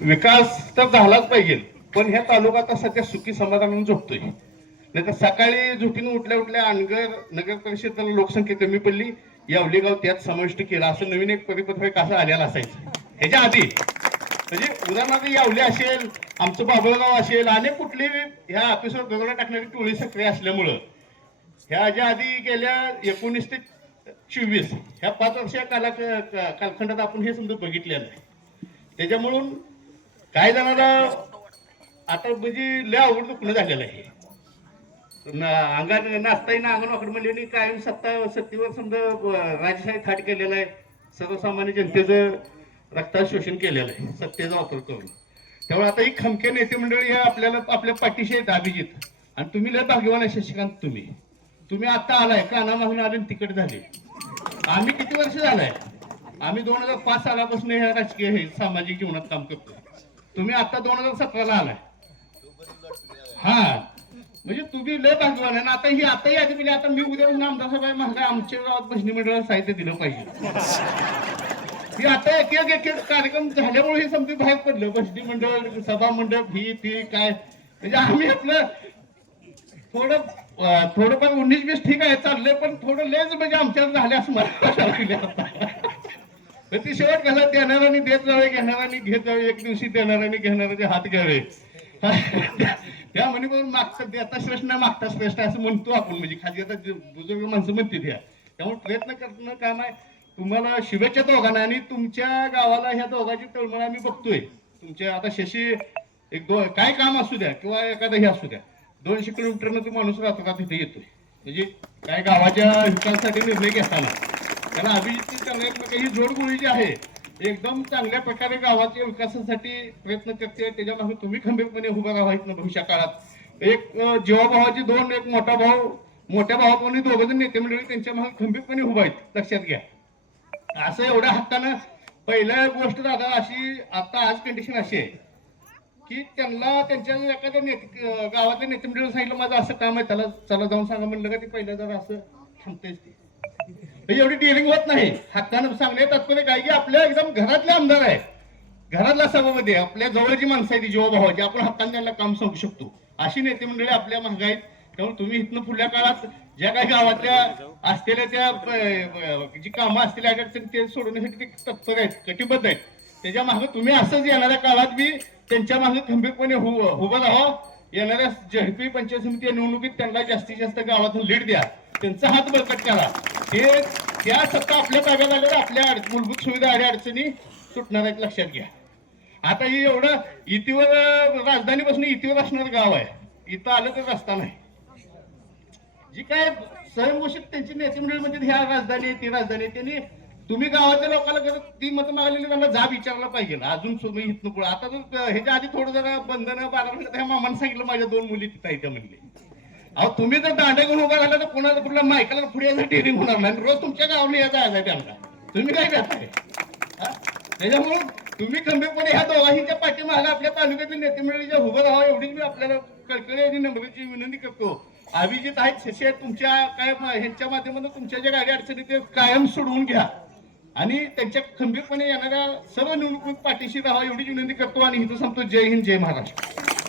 विकास तर झालाच पाहिजे पण ह्या तालुका आता सध्या सुखी समाधानाने झोपतोय. नाही तर सकाळी झोपीनं उठल्या उठल्या अनगर नगर परिषदेला लोकसंख्या कमी पडली यावली गाव त्यात समाविष्ट केला. असं नवीन एक परिपत्रक असं आलेलं असायचं. ह्याच्या आधी म्हणजे उदाहरणार्थ यावली असेल आमचं बाबळगाव असेल अनेक कुठली ह्या ऑफिसवर दगड टाकणारी टोळी सक्रिय असल्यामुळं ह्या ज्या आधी गेल्या एकोणीस ते चोवीस ह्या पाच वर्ष काला कालखंडात आपण हे समजा बघितलेलं आहे त्याच्यामुळून काय जणांना आता? म्हणजे लय अवघड दुखणं झालेलं आहे. न- अंगात नाचताही ना अंगण वाकड म्हणले कायम सत्ता सत्तेवर समजा राजशाही थाट केलेला आहे. सर्वसामान्य जनतेचं रक्तात शोषण केलेलं आहे सत्तेचा वापर करून. त्यामुळे आता ही खमके नेते मंडळी हे आपल्याला आपल्या पाठीशी आहेत अभिजित. आणि तुम्ही लय भाग्यवान आहे शशिकांत तुम्ही. तुम्ही आता आलाय काना मागून आले तिकट झाले. आम्ही किती वर्ष झालाय? आम्ही दोन हजार पाच सालापासून ह्या राजकीय हे सामाजिक जीवनात काम करतो तुम्ही आता दोन हजार सतराला आलाय. हा. म्हणजे तुम्ही लय भाग्यवान आहे ना आता ही आता यादी दिली आता मी उद्या आमदार साहेब म्हणलं आमच्या गावात भजनी मंडळाला साहित्य दिलं पाहिजे. ही आता एक एक एक एक कार्यक्रम झाल्यामुळे हे समजून बाहेर पडलं. भजनी मंडळ सभा मंडळ ही ती काय. म्हणजे आम्ही आपलं थोडं थोडंफार उन्नीस वीस ठीक आहे चाललंय पण थोडं लेच म्हणजे आमच्यात झाले असं मला आता. तर ती शेवट घालत देणाऱ्याने देत जावे घेणाऱ्याने घेत जावे एक दिवशी देणाऱ्याने घेणाऱ्याचे हात घ्यावे. त्या म्हणे म्हणून मागचा देता श्रेष्ठ ना मागता श्रेष्ठ असं म्हणतो आपण. म्हणजे खाली आता बुजुर्ग माणसं म्हणते त्या त्यामुळे प्रयत्न करणं काम आहे. तुम्हाला शुभेच्छा दोघांना आणि तुमच्या गावाला ह्या दोघांची तळमळ आम्ही बघतोय. तुमच्या आता शशी एक दो काय काम असू द्या किंवा एखादं हे असू द्या. दोनशे किलोमीटरनं तो माणूस राहतो का तिथे येतोय. म्हणजे काय गावाच्या विकासासाठी निर्णय घेताना. त्याला अभिजितची चांगल्या प्रकारे जोडगोळी जी आहे एकदम चांगल्या प्रकारे गावाच्या विकासासाठी प्रयत्न करते. त्याच्या तुम्ही खंबीरपणे उभा राहा इथनं भविष्या काळात. एक अं, जीवाभावाचे दोन एक मोठा भाऊ मोठ्या भावाप्रमाणे दोघं जण नेते मंडळी त्यांच्या मागे खंबीरपणे उभा आहेत. लक्षात घ्या. असं एवढ्या हक्कानं पहिल्या गोष्ट दादा अशी आता आज कंडिशन अशी आहे की त्यांना त्यांच्या एखाद्या नेते गावातल्या नेते मंडळीला सांगितलं माझं असं काम आहे त्याला चला जाऊन सांगा म्हणलं का ते पहिल्या जरा असं थांबतेच ते. एवढी डिलिंग होत नाही. हक्कानं सांगणे तात्पर्य काय की आपल्या एकदम घरातले आमदार आहे घरातला सभामध्ये आपल्या जवळची माणसं आहे ती जीवाभावाची आपण हक्कानं त्यांना काम सांगू शकतो. अशी नेते मंडळी आपल्या महाग आहेत. त्यामुळे तुम्ही इथनं पुढल्या काळात ज्या काही गावातल्या असलेल्या त्या जी कामं असतील अडचणी ते सोडवण्यासाठी ते तत्पर आहेत कटिबद्ध आहेत. त्याच्यामागे तुम्ही असंच येणाऱ्या काळात बी त्यांच्या मागे खंबीरपणे उभं राहा. येणाऱ्या झडपी पंचायत समिती या निवडणुकीत त्यांना जास्तीत जास्त गावातून लीड द्या. त्यांचा हात बळकट करा. हे त्या सत्ता आपल्या ताब्यात आल्यावर आपल्या मूलभूत सुविधा आणि अडचणी सुटणार आहेत लक्षात घ्या. आता हे एवढं इतिवर राजधानीपासून इतिवर असणार गाव आहे. इथं आलं तर रस्ता नाही. जी काय स्वयंघोषित त्यांची नेते मंडळी म्हणजे ह्या राजधानी आहे, ती राजधानी आहे. त्यांनी तुम्ही गावातल्या लोकांना कसं ती मतं मागलेली त्यांना जाब विचारला पाहिजे अजून तुम्ही इथनं पुढे. आता ह्याच्या आधी थोडं जरा बंधन बारा मिनिटात ह्या मामानं सांगितलं माझ्या दोन मुली तिथं आहेत त्या म्हणले. अहो तुम्ही जर दांडे घेऊन उभा राहिला तर कुणाला कुठला मायकाला पुढे यायचं टेरिंग होणार नाही. रोज तुमच्या गावाला यायचा आहे आमचा तुम्ही काय करताय? त्याच्यामुळं तुम्ही खंबीरपणे ह्या दोघांच्या पाठीमागा आपल्या तालुक्यातील नेते मंडळीच्या उभं राहावं एवढीच मी आपल्याला कळकळी आणि नम्रतेची विनंती करतो. अभिजित आहेत शशी आहेत तुमच्या काय ह्यांच्या माध्यमातून तुमच्या ज्या गाडी अडचणी ते कायम सोडवून घ्या. आणि त्यांच्या खंबीरपणे येणाऱ्या सर्व निवडणूक पाठीशी राहावं एवढीच विनंती करतो आणि हिथं सांगतो जय हिंद जय महाराष्ट्र.